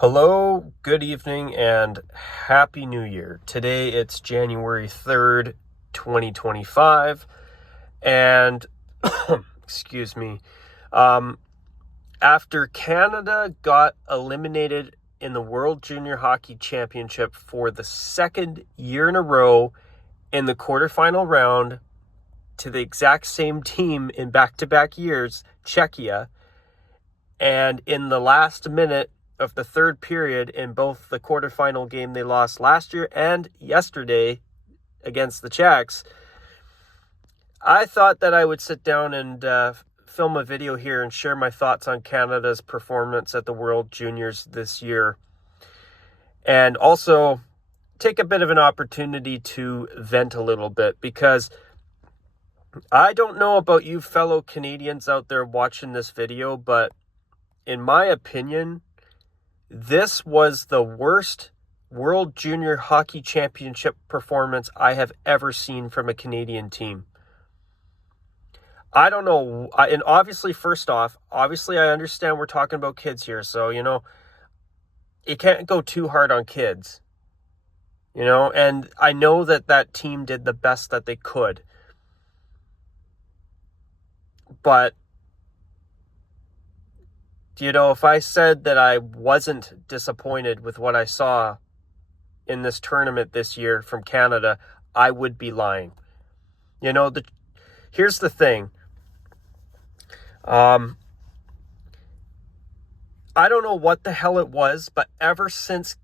Hello, good evening, and Happy New Year. Today it's January 3rd, 2025, and excuse me, um, after Canada got eliminated in the World Junior Hockey Championship for the second year in a row in the quarterfinal round to the exact same team in back-to-back years, Czechia, and in the last minute of the third period in both the quarterfinal game they lost last year and yesterday against the Czechs, I thought that I would sit down and film a video here and share my thoughts on Canada's performance at the World Juniors this year. And also take a bit of an opportunity to vent a little bit, because I don't know about you fellow Canadians out there watching this video, but in my opinion, this was the worst World Junior Hockey Championship performance I have ever seen from a Canadian team. I don't know. And obviously, first off, I understand we're talking about kids here. So, you can't go too hard on kids. And I know that team did the best that they could. But if I said that I wasn't disappointed with what I saw in this tournament this year from Canada, I would be lying. Here's the thing. I don't know what the hell it was, but ever since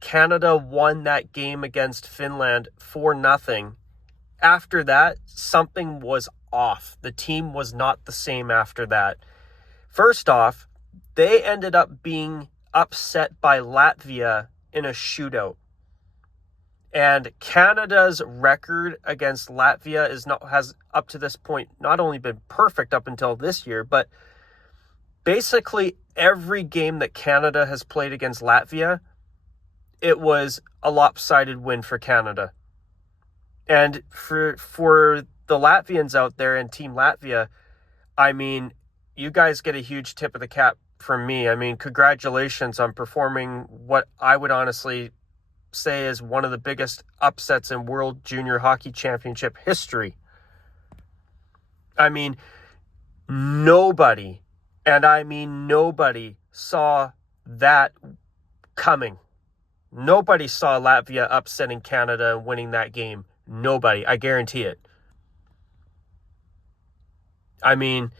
Canada won that game against Finland 4-0, after that, something was off. The team was not the same after that. First off, they ended up being upset by Latvia in a shootout. And Canada's record against Latvia has up to this point not only been perfect up until this year, but basically every game that Canada has played against Latvia, it was a lopsided win for Canada. And for the Latvians out there and Team Latvia, I mean, you guys get a huge tip of the cap from me. I mean, congratulations on performing what I would honestly say is one of the biggest upsets in World Junior Hockey Championship history. I mean, nobody, and I mean nobody, saw that coming. Nobody saw Latvia upsetting Canada and winning that game. Nobody. I guarantee it. I mean,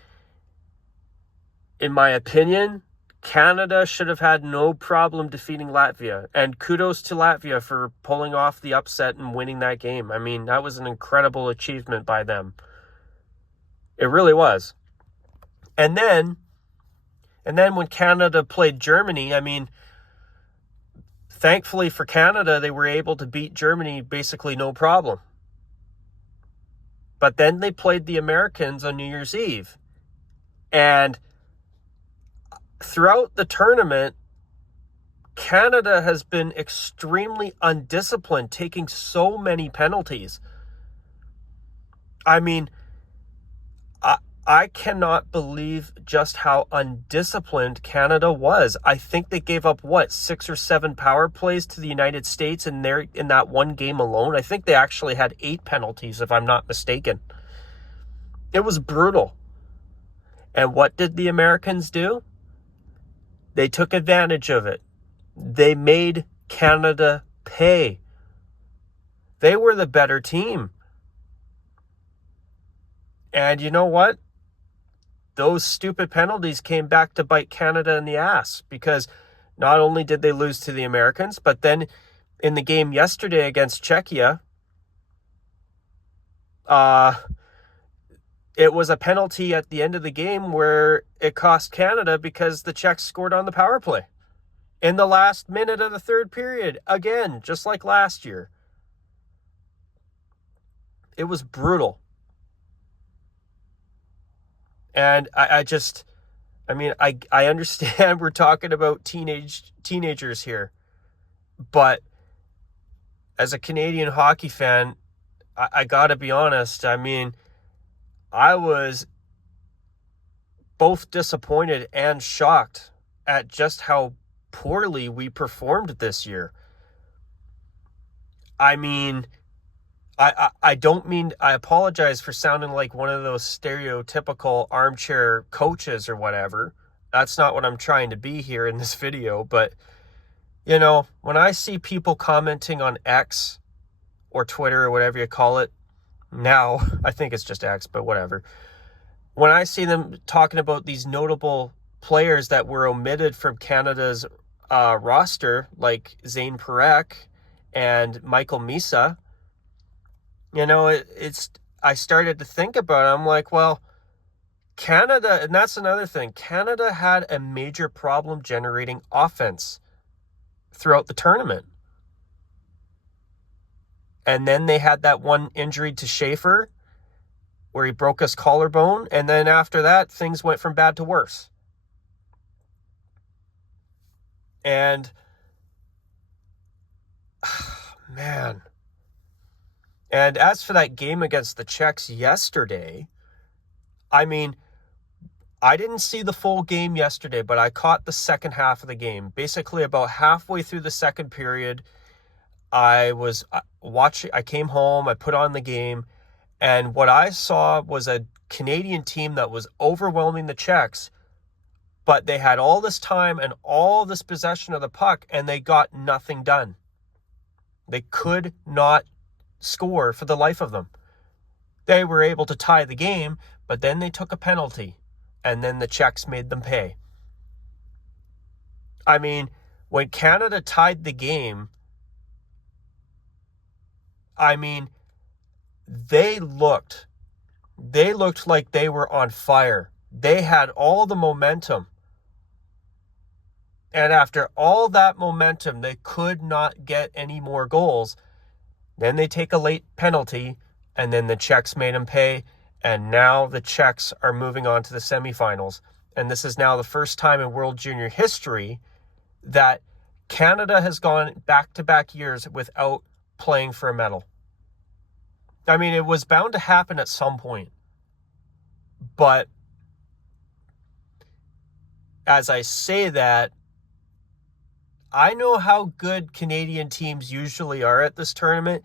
in my opinion, Canada should have had no problem defeating Latvia. And kudos to Latvia for pulling off the upset and winning that game. I mean, that was an incredible achievement by them. It really was. And then when Canada played Germany, I mean, thankfully for Canada, they were able to beat Germany basically no problem. But then they played the Americans on New Year's Eve. And throughout the tournament, Canada has been extremely undisciplined, taking so many penalties. I mean, I cannot believe just how undisciplined Canada was. I think they gave up, 6 or 7 power plays to the United States in that one game alone. I think they actually had 8 penalties, if I'm not mistaken. It was brutal. And what did the Americans do? They took advantage of it. They made Canada pay. They were the better team. And you know what? Those stupid penalties came back to bite Canada in the ass, because not only did they lose to the Americans, but then in the game yesterday against Czechia, it was a penalty at the end of the game where it cost Canada because the Czechs scored on the power play in the last minute of the third period. Again, just like last year. It was brutal. And I understand we're talking about teenagers here, but as a Canadian hockey fan, I gotta be honest. I mean, I was both disappointed and shocked at just how poorly we performed this year. I mean, I don't mean, I apologize for sounding like one of those stereotypical armchair coaches or whatever. That's not what I'm trying to be here in this video. But, you know, when I see people commenting on X or Twitter or whatever you call it, now, I think it's just X, but whatever. When I see them talking about these notable players that were omitted from Canada's roster, like Zane Parekh and Michael Misa, you know, I started to think about it. I'm like, well, Canada, and that's another thing, Canada had a major problem generating offense throughout the tournament. And then they had that one injury to Schaefer where he broke his collarbone. And then after that, things went from bad to worse. And, man. And as for that game against the Czechs yesterday, I mean, I didn't see the full game yesterday, but I caught the second half of the game. Basically, about halfway through the second period, I was watching, I came home, I put on the game, and what I saw was a Canadian team that was overwhelming the Czechs, but they had all this time and all this possession of the puck, and they got nothing done. They could not score for the life of them. They were able to tie the game, but then they took a penalty, and then the Czechs made them pay. I mean, when Canada tied the game, I mean, they looked like they were on fire. They had all the momentum. And after all that momentum, they could not get any more goals. Then they take a late penalty, and then the Czechs made them pay. And now the Czechs are moving on to the semifinals. And this is now the first time in World Junior history that Canada has gone back-to-back years without playing for a medal. I mean, it was bound to happen at some point. But as I say that, I know how good Canadian teams usually are at this tournament,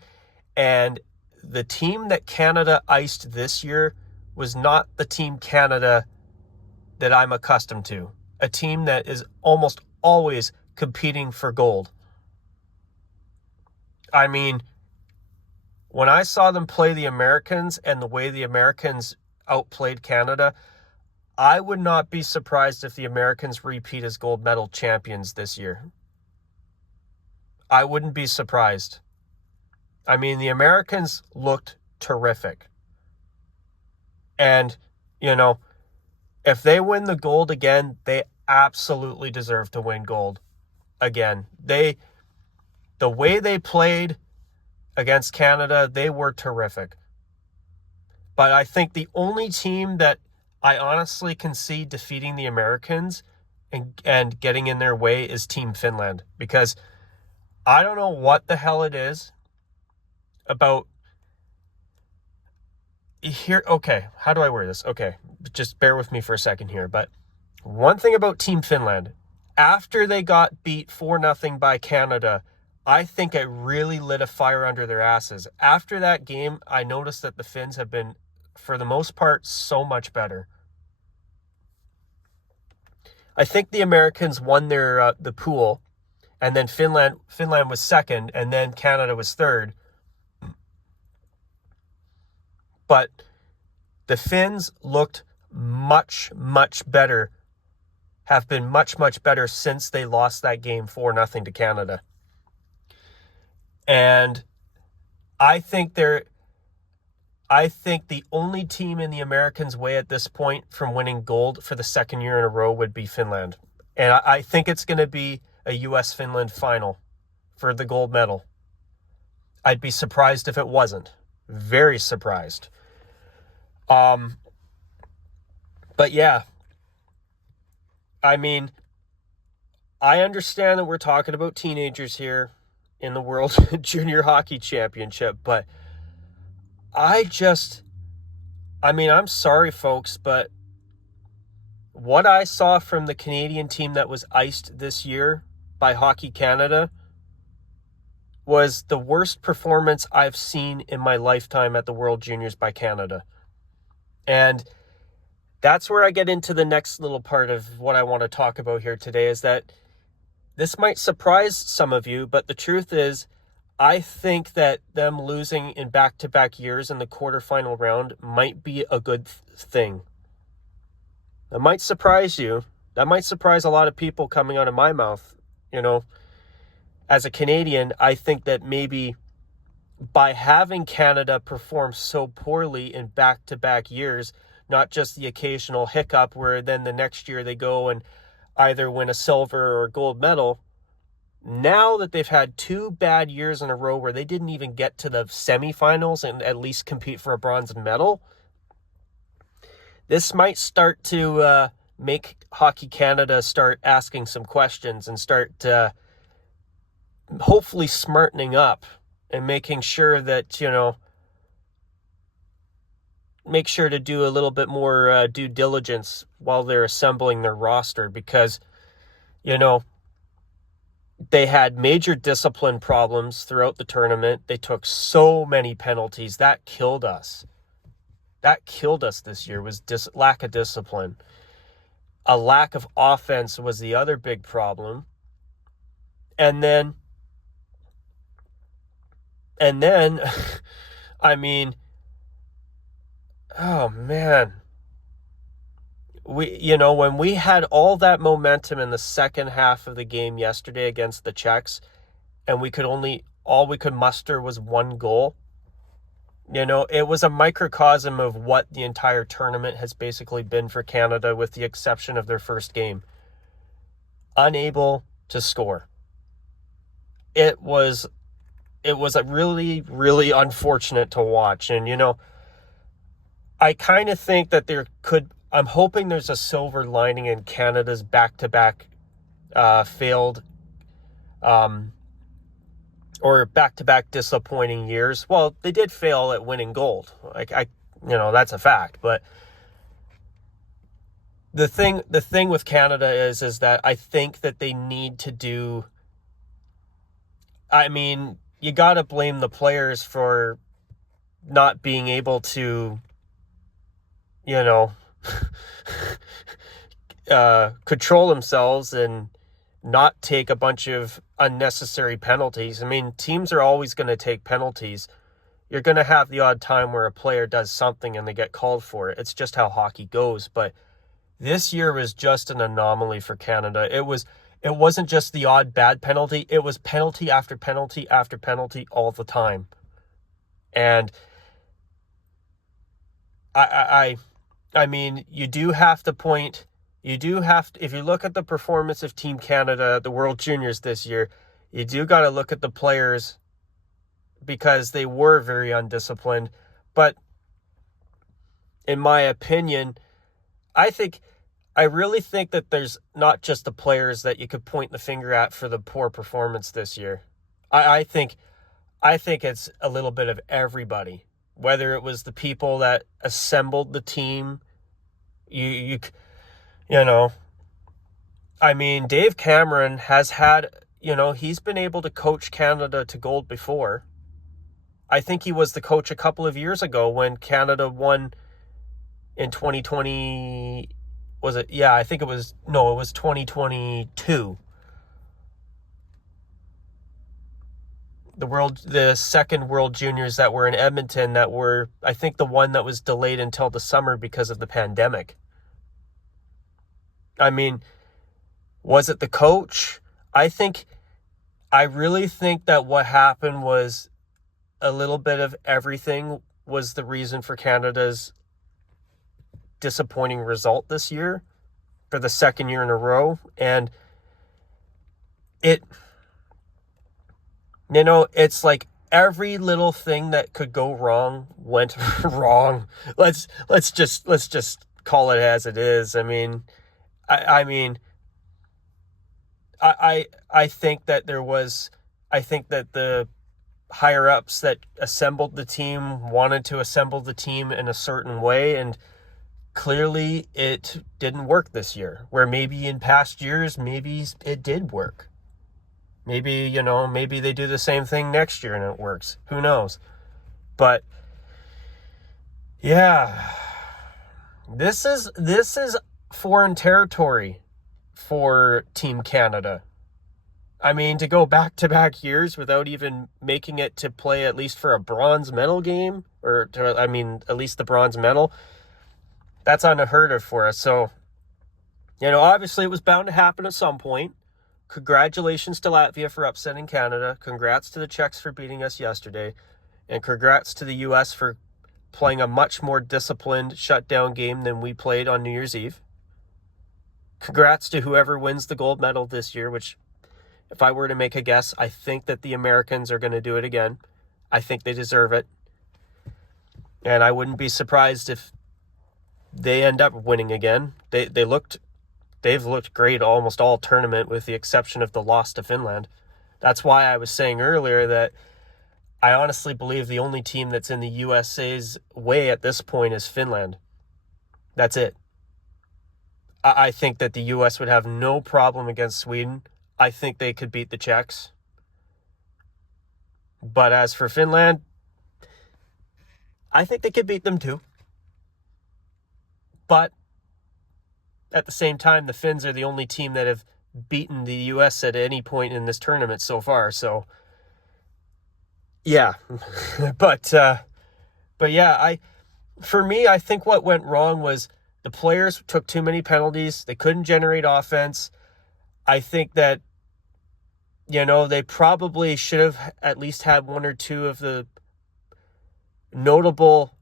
and the team that Canada iced this year was not the Team Canada that I'm accustomed to. A team that is almost always competing for gold. I mean, when I saw them play the Americans and the way the Americans outplayed Canada, I would not be surprised if the Americans repeat as gold medal champions this year. I wouldn't be surprised. I mean, the Americans looked terrific. And, you know, if they win the gold again, they absolutely deserve to win gold again. The way they played against Canada, they were terrific. But I think the only team that I honestly can see defeating the Americans and getting in their way is Team Finland. Because I don't know what the hell it is about here. Okay, how do I word this? Okay, just bear with me for a second here. But one thing about Team Finland, after they got beat 4-0 by Canada, I think it really lit a fire under their asses. After that game, I noticed that the Finns have been, for the most part, so much better. I think the Americans won their the pool, and then Finland was second, and then Canada was third. But the Finns looked much, much better, have been much, much better since they lost that game 4-0 to Canada. And I think the only team in the Americans' way at this point from winning gold for the second year in a row would be Finland. And I think it's going to be a U.S.-Finland final for the gold medal. I'd be surprised if it wasn't. Very surprised. But yeah, I mean, I understand that we're talking about teenagers here in the World Junior Hockey Championship, but I'm sorry, folks, but what I saw from the Canadian team that was iced this year by Hockey Canada was the worst performance I've seen in my lifetime at the World Juniors by Canada. And that's where I get into the next little part of what I want to talk about here today, is that this might surprise some of you, but the truth is, I think that them losing in back-to-back years in the quarterfinal round might be a good thing. That might surprise you. That might surprise a lot of people coming out of my mouth. You know, as a Canadian, I think that maybe by having Canada perform so poorly in back-to-back years, not just the occasional hiccup where then the next year they go and either win a silver or gold medal, now that they've had 2 bad years in a row where they didn't even get to the semifinals and at least compete for a bronze medal, this might start to make Hockey Canada start asking some questions and start hopefully smartening up and making sure that, make sure to do a little bit more due diligence while they're assembling their roster, because, they had major discipline problems throughout the tournament. They took so many penalties. That killed us. That killed us this year, was lack of discipline. A lack of offense was the other big problem. And then, I mean, oh man. When we had all that momentum in the second half of the game yesterday against the Czechs, and all we could muster was 1 goal, it was a microcosm of what the entire tournament has basically been for Canada, with the exception of their first game. Unable to score. It was a really, really unfortunate to watch. And, I kind of think that I'm hoping there's a silver lining in Canada's back-to-back failed or back-to-back disappointing years. Well, they did fail at winning gold. That's a fact. But the thing with Canada is that I think that they need to do. I mean, you got to blame the players for not being able to, control themselves and not take a bunch of unnecessary penalties. I mean, teams are always going to take penalties. You're going to have the odd time where a player does something and they get called for it. It's just how hockey goes. But this year was just an anomaly for Canada. It wasn't just the odd bad penalty. It was penalty after penalty after penalty all the time. And I mean, if you look at the performance of Team Canada at the World Juniors this year, you do got to look at the players, because they were very undisciplined. But in my opinion, I really think that there's not just the players that you could point the finger at for the poor performance this year. I think it's a little bit of everybody, whether it was the people that assembled the team. I mean, Dave Cameron has had, he's been able to coach Canada to gold before. I think he was the coach a couple of years ago when Canada won in 2020. Was it? Yeah, I think it was 2022. The second World Juniors that were in Edmonton, that were, I think, the one that was delayed until the summer because of the pandemic. I mean, was it the coach? I really think that what happened was a little bit of everything was the reason for Canada's disappointing result this year for the second year in a row. And it's like every little thing that could go wrong went wrong. Let's just call it as it is. I mean, I think that the higher ups that assembled the team wanted to assemble the team in a certain way, and clearly it didn't work this year, where maybe in past years, maybe it did work. Maybe, maybe they do the same thing next year and it works. Who knows? But yeah, this is foreign territory for Team Canada. I mean, to go back-to-back years without even making it to play at least for a bronze medal game, at least the bronze medal, that's unheard of for us. So, obviously it was bound to happen at some point. Congratulations to Latvia for upsetting Canada. Congrats to the Czechs for beating us yesterday. And congrats to the U.S. for playing a much more disciplined shutdown game than we played on New Year's Eve. Congrats to whoever wins the gold medal this year, which, if I were to make a guess, I think that the Americans are going to do it again. I think they deserve it. And I wouldn't be surprised if they end up winning again. They've looked great almost all tournament with the exception of the loss to Finland. That's why I was saying earlier that I honestly believe the only team that's in the USA's way at this point is Finland. That's it. I think that the US would have no problem against Sweden. I think they could beat the Czechs. But as for Finland, I think they could beat them too. But at the same time, the Finns are the only team that have beaten the US at any point in this tournament so far. So, yeah. but yeah, for me, I think what went wrong was the players took too many penalties. They couldn't generate offense. I think that, they probably should have at least had one or two of the notable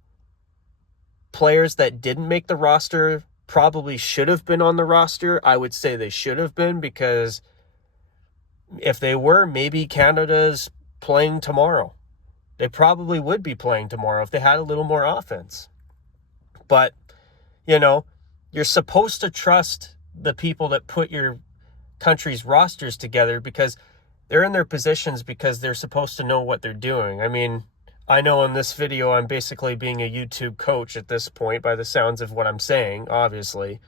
players that didn't make the roster probably should have been on the roster. I would say they should have been, because if they were, maybe Canada's playing tomorrow. They probably would be playing tomorrow if they had a little more offense. But, you're supposed to trust the people that put your country's rosters together, because they're in their positions because they're supposed to know what they're doing. I mean, I know in this video I'm basically being a YouTube coach at this point by the sounds of what I'm saying, obviously.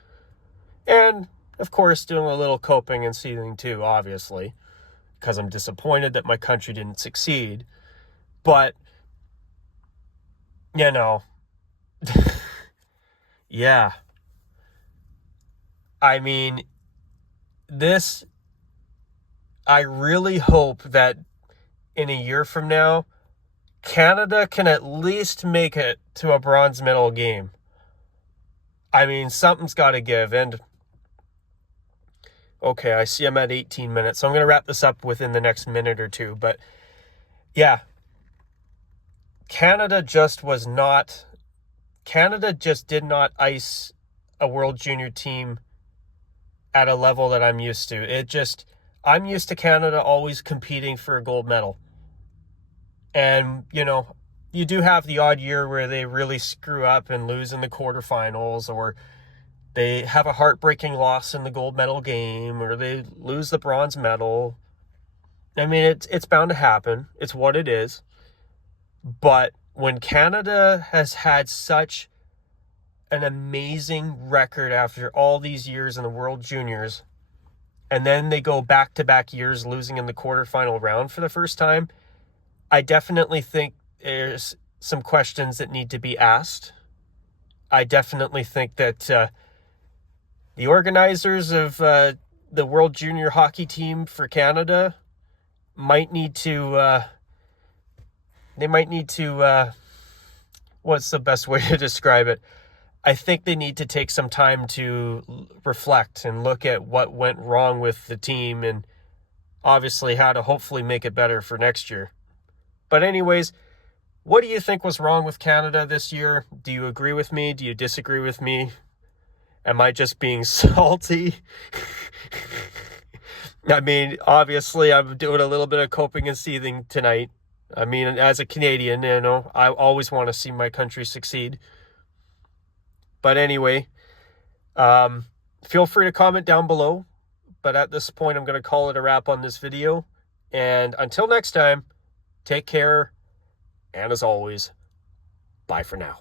And, of course, doing a little coping and seething too, obviously, because I'm disappointed that my country didn't succeed. But, yeah. I mean, I really hope that in a year from now, Canada can at least make it to a bronze medal game. I mean, something's got to give. And, okay, I see I'm at 18 minutes, so I'm going to wrap this up within the next minute or two. But, yeah, Canada just did not ice a World Junior team at a level that I'm used to. I'm used to Canada always competing for a gold medal. And, you do have the odd year where they really screw up and lose in the quarterfinals, or they have a heartbreaking loss in the gold medal game, or they lose the bronze medal. I mean, it's bound to happen. It's what it is. But when Canada has had such an amazing record after all these years in the World Juniors, and then they go back-to-back years losing in the quarterfinal round for the first time, I definitely think there's some questions that need to be asked. I definitely think that the organizers of the World Junior Hockey Team for Canada might need to, what's the best way to describe it? I think they need to take some time to reflect and look at what went wrong with the team, and obviously how to hopefully make it better for next year. But anyways, what do you think was wrong with Canada this year? Do you agree with me? Do you disagree with me? Am I just being salty? I mean, obviously, I'm doing a little bit of coping and seething tonight. I mean, as a Canadian, I always want to see my country succeed. But anyway, feel free to comment down below. But at this point, I'm going to call it a wrap on this video. And until next time, take care. And as always, bye for now.